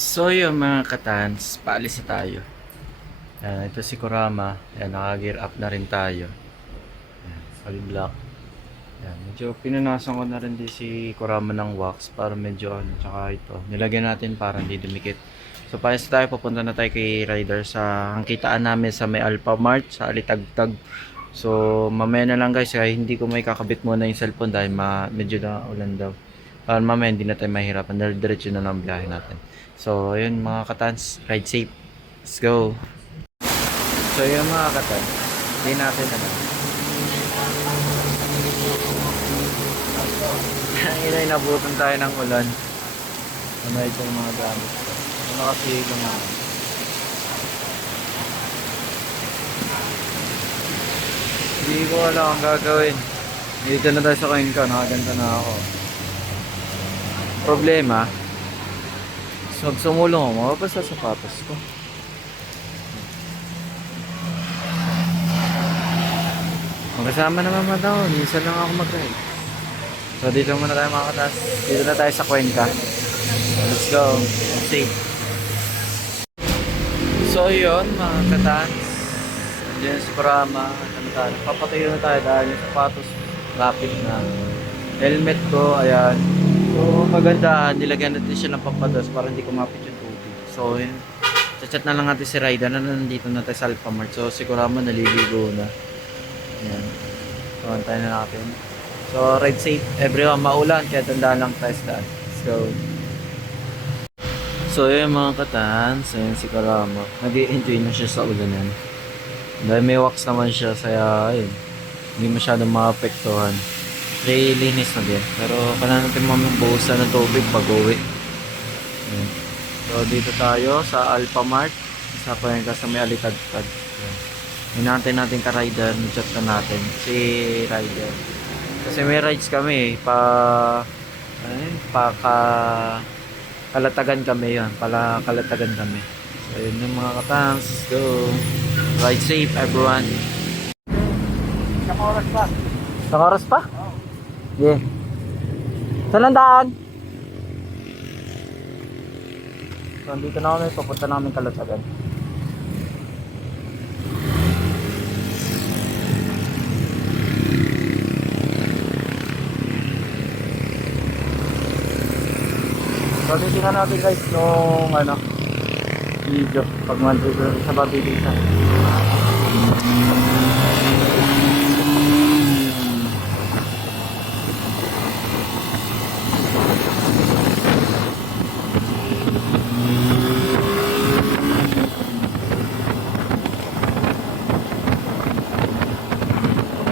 So yung mga katans, paalis na tayo. Ayan, ito si Kurama. Ayan, naka-gear up na rin tayo. Ayan, solid block. Ayan, medyo pinunasan ko na rin din si Kurama ng wax para medyo ano, tsaka ito. Nilagyan natin para hindi dumikit. So paalis tayo, pupunta na tayo kay Rider sa hangkitaan namin sa may Alpha Mart, sa Alitagtag. So mamaya na lang guys, kaya hindi ko may kakabit muna yung cellphone dahil medyo na ulan daw. Para mamaya hindi na tayo mahirapan dahil diretso na lang biyahe natin. So ayun mga katans, ride safe. Let's go. So yun mga katans, hindi natin ano. Ang inay nabutan tayo ng ulan. Ano ito yung mga gamit ko. Ano kasi kung hindi ko alam ang gagawin. Dito na tayo sa coin ko, nakaganda na ako. Problema, pag sumulong ako, mababasa sa sapatos ko. Magkasama naman daw, minsan lang ako mag-ride. So dito muna tayo mga katas. Dito na tayo sa Cuenca. So, let's go. Safe. So yun mga katas. Andiyan si Kurama. Papatayo na tayo dahil yung sapatos lapit na. Helmet ko, ayan. So kagandahan, nilagyan natin siya ng pampadas para hindi kumapit yung tubig. So yun. Chat na lang natin si Raida na nandito na tayo sa Alphamart. So si Kurama naliligo na. Ayan. So antayin na natin. So ride safe everyone, maulan kaya tandaan lang tayo sa daan. Let's go. So yun mga katans, ayun si Karama. Nag-i-enjoy na siya sa ulanan. Dahil may wax naman siya, kaya ayun, hindi masyadong maapektuhan. Linis na din. Pero kailangan natin mamabuhusan ng tubig pag uwi. Ayun. So dito tayo sa Alpha Mart. Isa pa yun sa may Alitagtag. Hinantay natin ka rider, chat ka natin si rider. Kasi may rides kami kalatagan kami yun, kalatagan kami. So yun yung mga katangs, let's go. Ride safe everyone. Isang oras pa. Isang oras pa? Oo. Yeah. Saan ang daan? So dito na kami, papunta namin kalatagan. So titingnan natin guys nung ano video pag mandito sa pabilisan.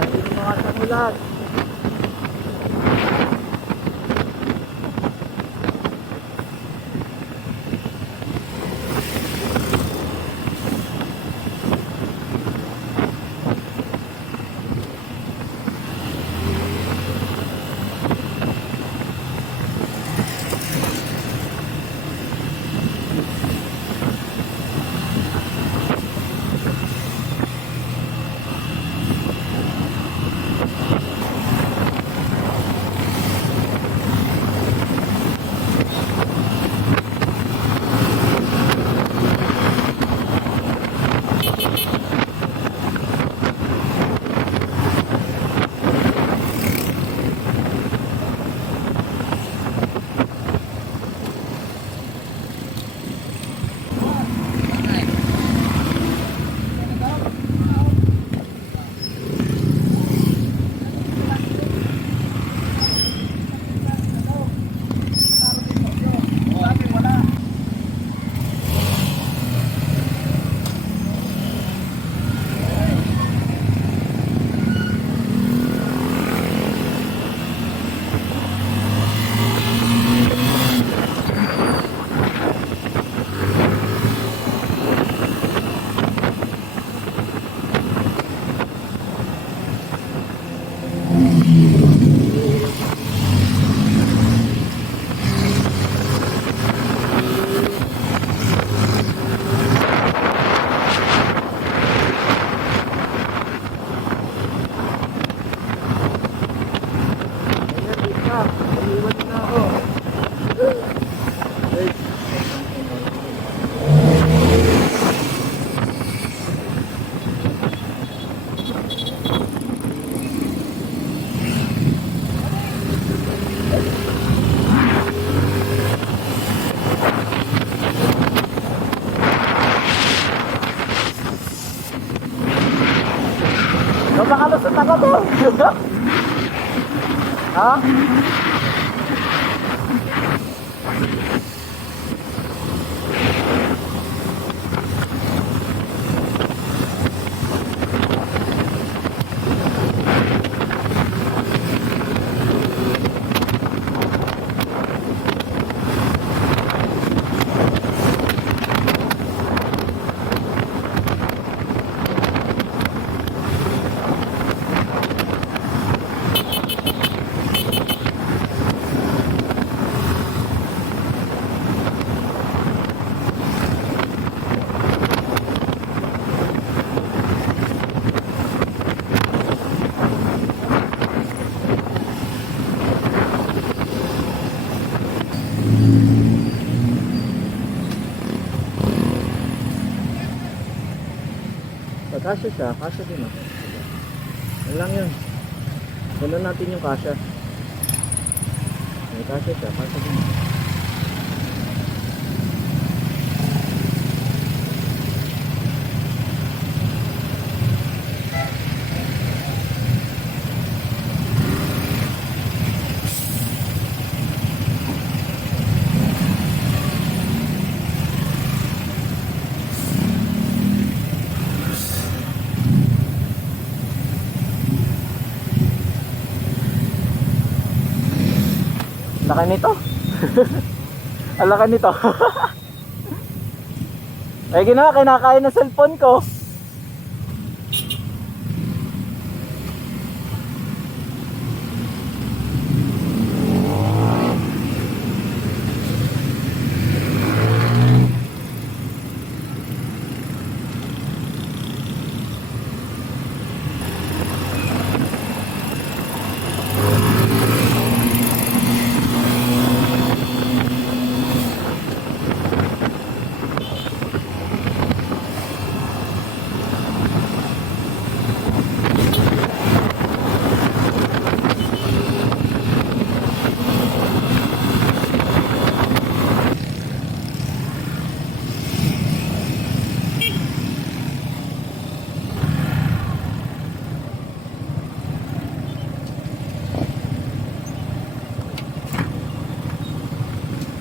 Dito mga tagulan. Ha? Kasya siya, kasya din ah. Yan lang yun. Kunan natin yung kasya. May kasya siya, kasya din. Laki nito. Ang laki nito. Ay ginawa, kinakain ng cellphone ko.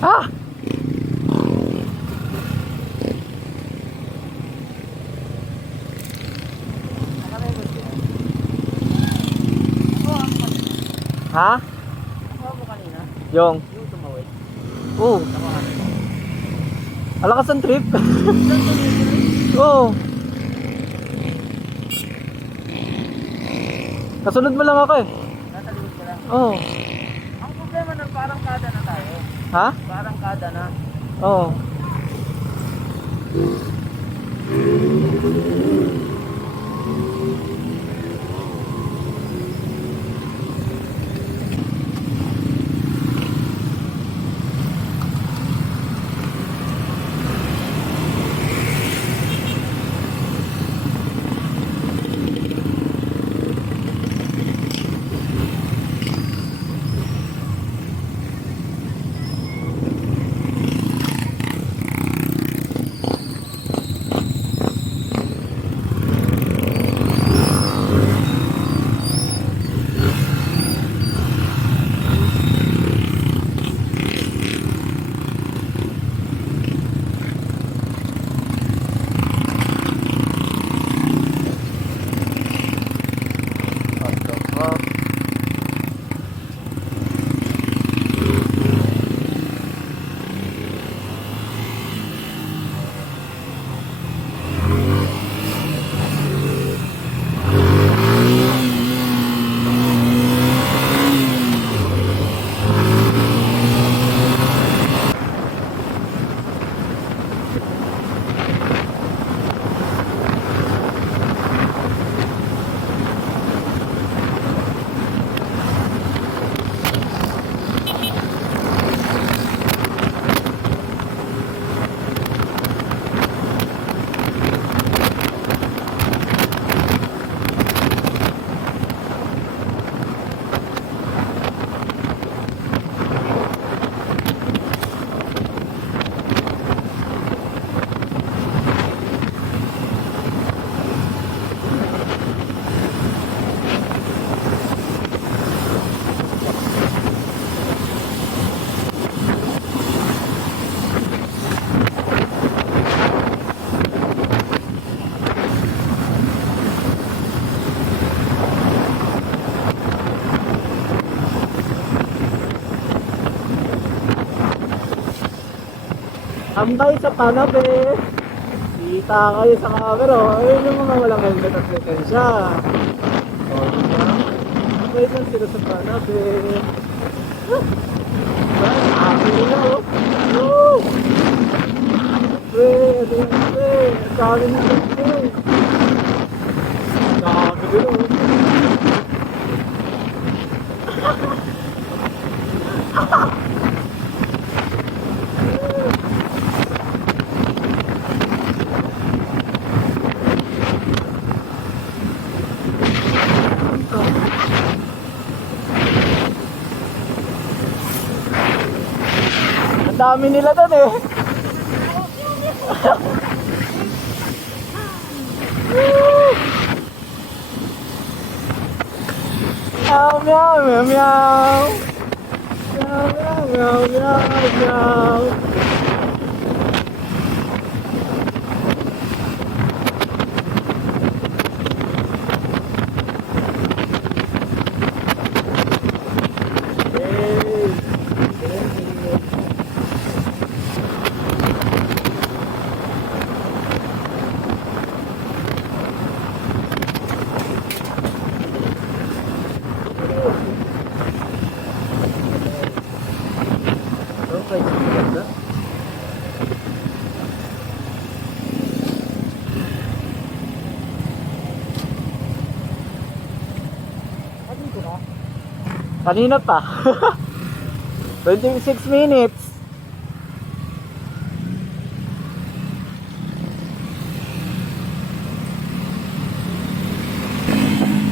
Ah! Ha? Ano mo kanina? Yung? Yung tumawid. Oh, Nakakas mo. alakas ang trip. Oh. Kasunod mo lang ako eh. Natalikod ka lang. Oh. Ang problema nun, parang kada na tayo. Ha? Parang kada na. Oh. Tambay sa panabe. Kita kayo sa camera. Oh. Ayun yung mga walang helmet at lisensya. O, diba? Tambay lang sila sa panabe. Happy nila, oh. Woo! Pre, sabi nila, pre. Sabi nila, oh. Ang dami nila doon eh. Meow, meow, meow, meow. Meow, meow, meow, meow, meow. Kanina pa. 26 minutes.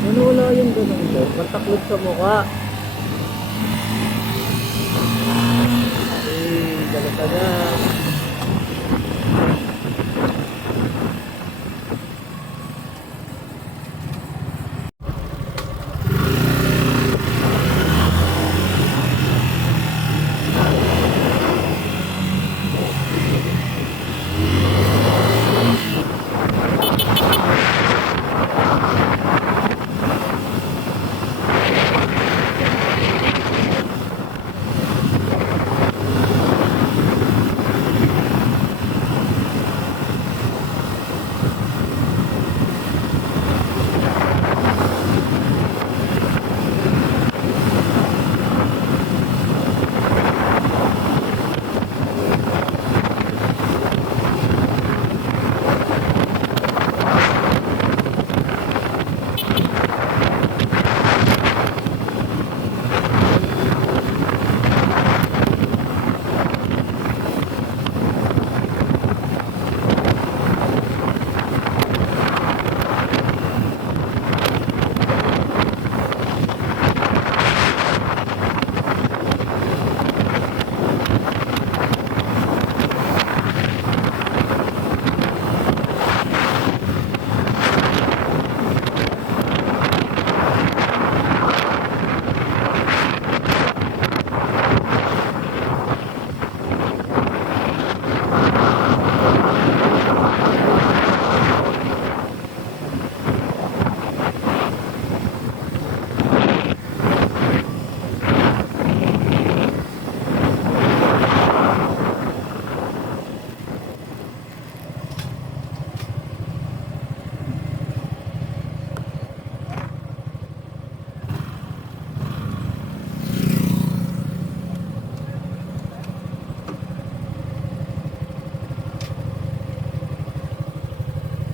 Ano wala yung ganun doon? Mataklot sa mukha. Dala ka na.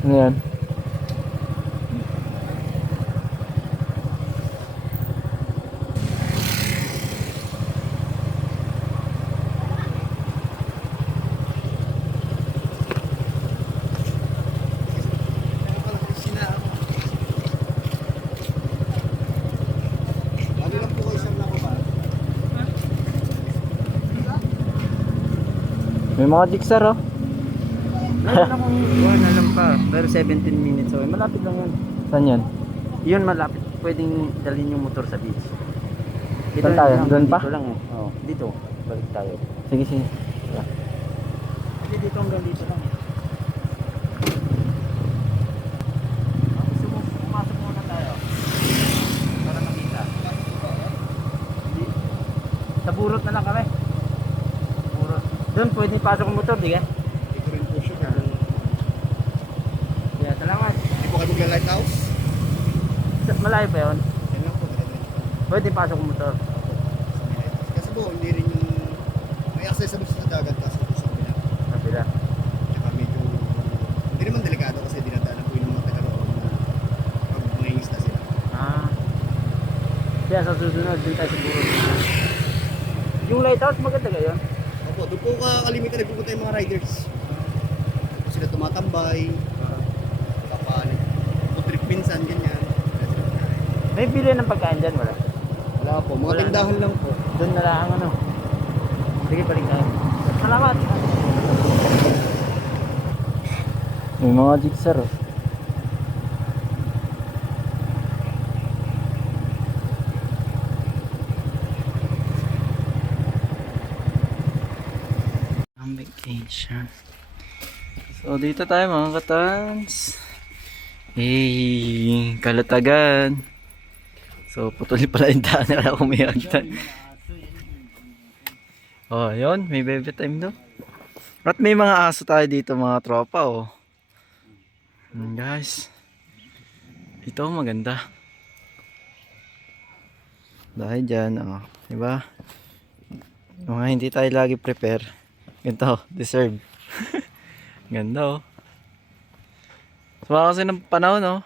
Ano yan? May mga jigsar oh. Meron akong alam pa, pero 17 minutes away. Malapit lang yun. Saan yan? Yun malapit. Pwedeng dalhin yung motor sa beach. Saan tayo? lang, Doon pa? Dito lang eh. Oo, dito. Balik tayo. Sige, sige. Hindi dito hanggang dito lang. Gusto mo, pumasok muna tayo. Para makita. Hindi. Sa burot na lang kami. Burot. Doon pwede pasok ang motor, di ka? Hindi ko rin po sure. Kaya salamat. Hindi po kayo magla-lighthouse. Malayo pa yun. Yan lang po. Pwede pasok ang motor. Kasi po, hindi rin yung may accessible sa dagat kasi po sa kabila. Kabila. Tsaka medyo hindi naman delikado kasi dinadaanan po yung mga taga-roon na pag mangingisda sila. Ah. Kaya sa susunod, din tayo siguro. Yung lighthouse, maganda kayo? Opo, doon po kalimitan nagpupunta yung mga riders. Sila tumatambay, kapalit, trip minsan, ganyan. May bili ng pagkain dyan, wala? Wala po, mga Wala na. tindahan lang po. Doon na lang ano. Sige, balik tayo. Salamat. May mga jigsaw oh. Ang vacation. So dito tayo mga katans. Hey, Kalatagan. So putuli pala yung daan na kumiyagtan. Oh, yun, may baby time do. At may mga aso tayo dito mga tropa oh. Guys. Ito maganda. Dahil dyan, oh, diba? Mga hindi tayo lagi prepare. Ganito, deserve. Ganda oh. Suma kasi ng panahon oh.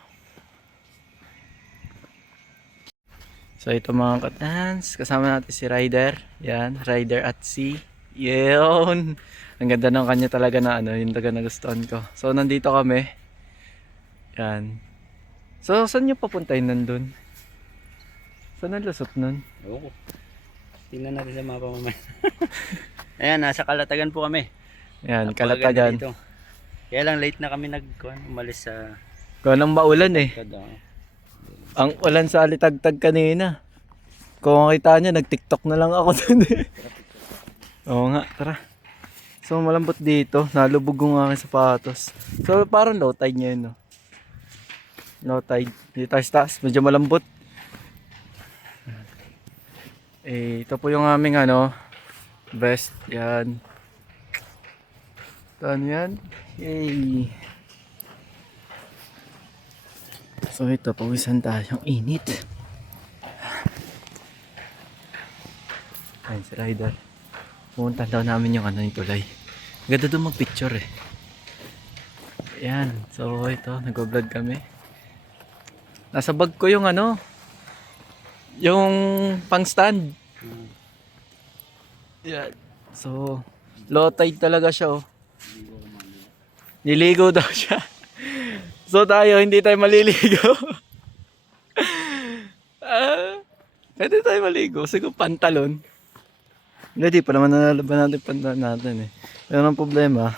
So ito mga katans, kasama natin si Rider. Yan, Rider at Sea. Yun. Ang ganda ng kanya talaga na ano, yung talaga nagustuhan ko. So nandito kami. Yan. So saan nyo papuntahin nandun? Saan ang lusot nun? Oo. Tingnan natin sa mapa mamaya. Ayan, nasa Kalatagan po kami. Yan, Napakaganda Kalatagan. dito. Kaya lang late na kami umalis sa Kung anong maulan eh. Kada. Ang ulan sa Alitagtag kanina. Kung makita nyo, nag-tiktok na lang ako dun eh. Oo nga, tara. So malambot dito, nalubog yung aking sapatos. So parang low tide ngayon no. Low tide. Dito tayo sa taas, medyo malambot. Eh, ito po yung aming ano, vest. Yan. Ito ano yan? Yay! So ito, pawisan tayong init. Ayun si Rider. Pumunta daw namin yung ano yung tulay. Ganda doon magpicture eh. Ayan. So ito, nag-vlog kami. Nasa bag ko yung ano, yung pang stand. Yan. So, low tide talaga siya oh. Niligo daw siya. So tayo, hindi tayo maliligo. Pwede tayo maligo. Siguro pantalon. Hindi pa naman nalalaban natin pantalon natin eh. Pero ang problema,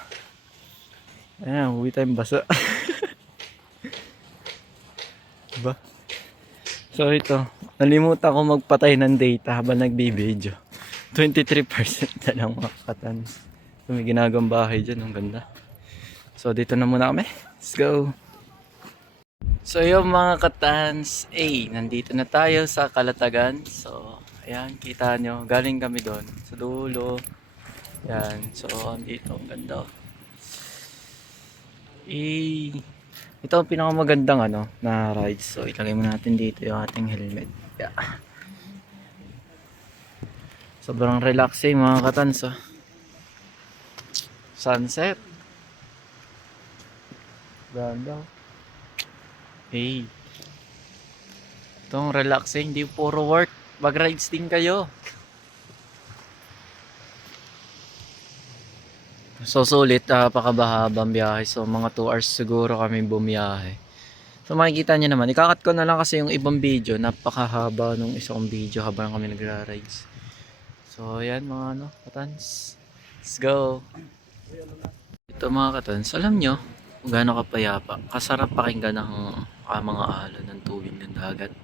ayan, huwi tayong basa. Diba? So ito, nalimutan ko magpatay ng data habang nagbibideo. 23% na lang mga katans. So may ginagawang bahay dyan, ang ganda. So dito na muna kami. Let's go! So yung mga katans, nandito na tayo sa Kalatagan. So ayan, kita nyo, galing kami doon sa dulo. Yan, so andito, ang ganda. Ito ang pinakamagandang ano, na ride. So ilagay mo natin dito yung ating helmet. Yeah. Sobrang relaxing mga katans. Sunset. Ganda. Itong relaxing, hindi puro work. Mag-rides din kayo. So sulit, napakabahabang biyahe. So mga 2 hours siguro kami bumiyahe. So makikita nyo naman, ikakat ko na lang kasi yung ibang video. Napakahaba nung isang video habang kami nagra-rides. So ayan mga ano, katans. Let's go. Ito mga katans, alam nyo kung gaano kapayapa. Kasarap pakinggan ng mga alon ng tubig ng dagat.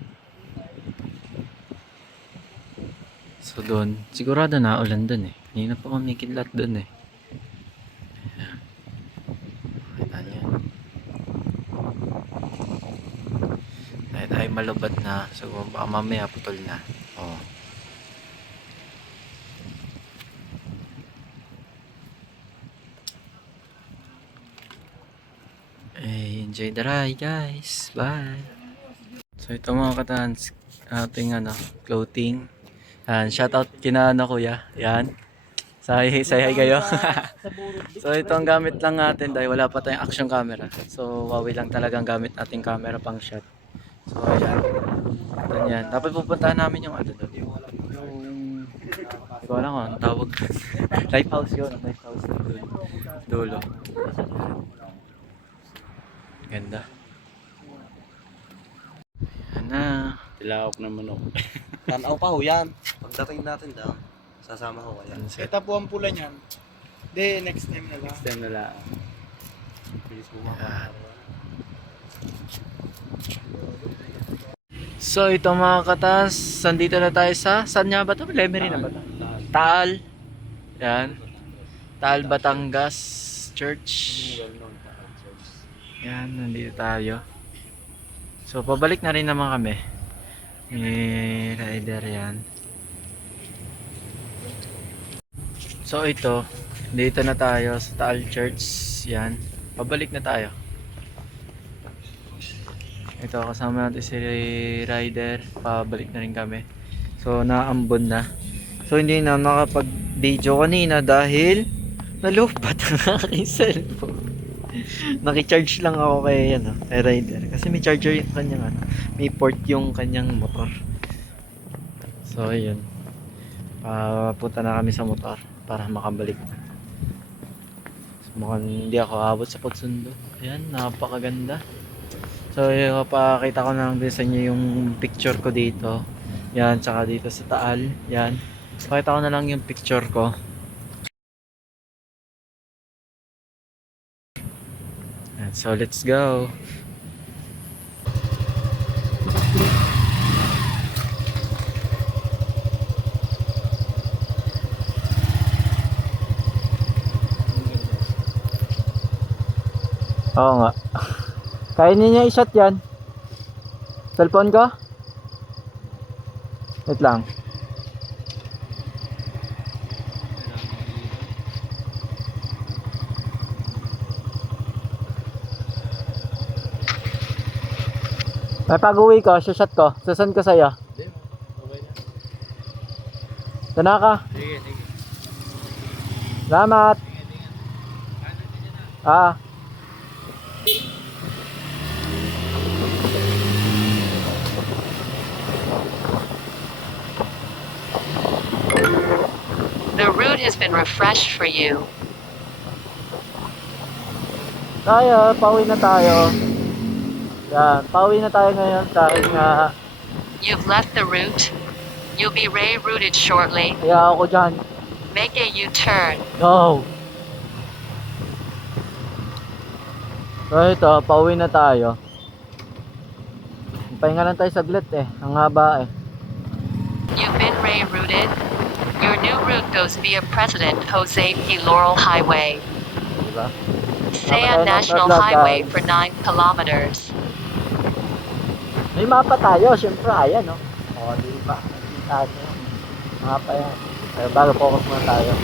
So doon, sigurado na ulan doon eh. Hindi na pa kami kidlat doon eh. Ayan. Kita niyo yan. Dahil tayo malubad na. So baka mamaya putol na. Oh. Enjoy the ride guys. Bye. So ito mga katans, ating clothing. Shoutout kina kuya. Yan. Say hi kayo. So ito ang gamit lang natin dahil wala pa tayong action camera. So Huawei lang talagang gamit nating camera pang shot. So ayan. Ito yan. Dapat pupuntahan namin yung doon. Yung hindi ko alam kung anong tawag. Lighthouse yun. Lighthouse na dulo. Ganda. Yan na. Tilawak na manok. Tanaw pa ho yan. Pagdating natin daw, sasama ho kayo. Ito po ang pula niyan. Hindi, next time na lang. Next time na lang. Bilis mo Yan. So ito mga katas, sandito na tayo sa, saan nga ba ito? Lemery na ba ito? Taal. Yan. Taal Batangas Church. Yan, nandito tayo. So pabalik na rin naman kami. May rider yan. So ito, dito na tayo sa Taal Church. Yan. Pabalik na tayo. Ito, kasama natin si rider. Pabalik na rin kami. So naambon na. So hindi na nakapag-video kanina dahil nalupat ang aking cellphone. Naki-charge lang ako kay kay rider kasi may charger yung kanyang may port yung kanyang motor. So ayun. Punta na kami sa motor para makabalik. So, mukhang hindi ako abot sa pagsundo. Ayan, napakaganda. So papakita ko na lang din sa inyo yung picture ko dito. Yan, tsaka dito sa Taal. Yan. Pakita ko na lang yung picture ko. Yan, so let's go. Oo nga. Kaya niya i-shot yan. Cellphone ko? Wait lang. May pag-uwi ko, shot ko. Sasend ko sa'yo. Tana ka. Sige, sige. Salamat. Ah. The route has been refreshed for you. Tayo, pauwi na tayo. Yan, pauwi na tayo ngayon dahil nga You've left the route. You'll be rerouted shortly. kaya ako dyan. Make a U-turn. Go! So ito, pauwi na tayo. Pahinga lang tayo saglit ang haba You've been rerouted. Your new route goes via President Jose P. Laurel Highway. Diba? Stay on National Highway for 9 kilometers. May mapa tayo, syempre, ayan diba? Kita nyo. Mapa yan. Pero bago focus muna tayo.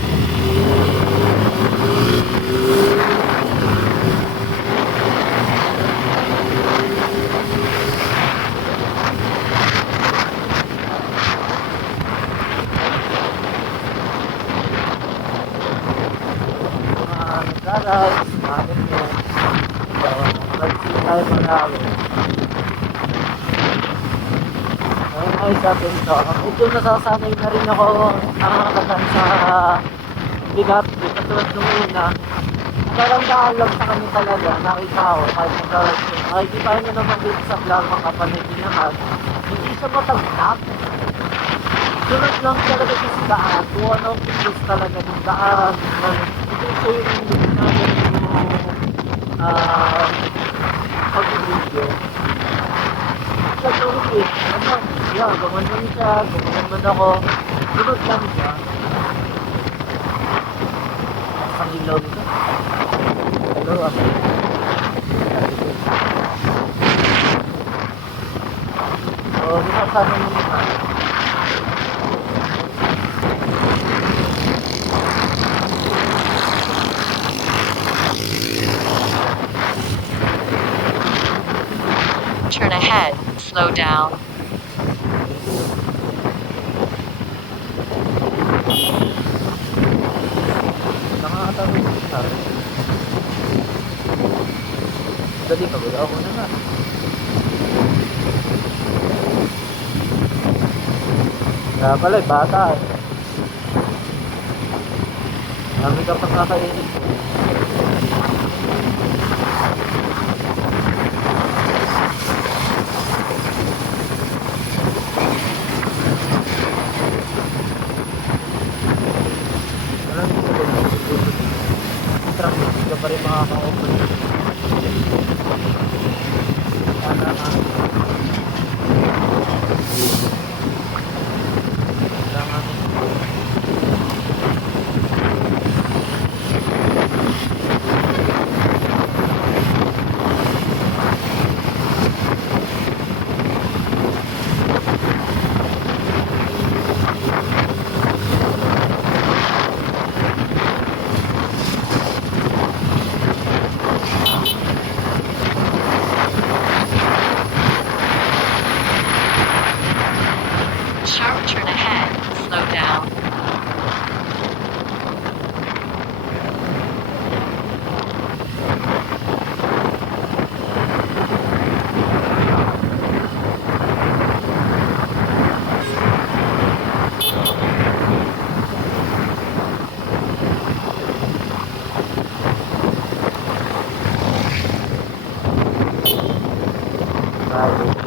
Guys, bakit nyo? So, nag-see tayo manalo. Ngayon ay sa atin ito. Medyo nasasanay na rin ako nakakatan sa bigat. Di katulad nung una. Parang daan lang sa kanya talaga. Nakita ko kahit nakikita nyo naman dito sa vlog mga kapaniginangan. Hindi siya matagnak. Sunod lang talaga siya sa daan. Kung anong pilos talaga ng daan. Ito siya yung pag-video. Sa tulog gumanon siya, gumanon ako. Sunod lang siya. Ang ilaw nito. Hello, ako. So, binasano mo naman. ahead, slow down. Nakakatawa yung sinabi. Dali ka, wala ako na nga. Kaya pala, bata eh. Dami ka pang kakainin. Alam mo ba yung truck, hindi ka pa rin makaka-open. Sana nga. Wala nga. Sharp turn ahead, slow down. Right.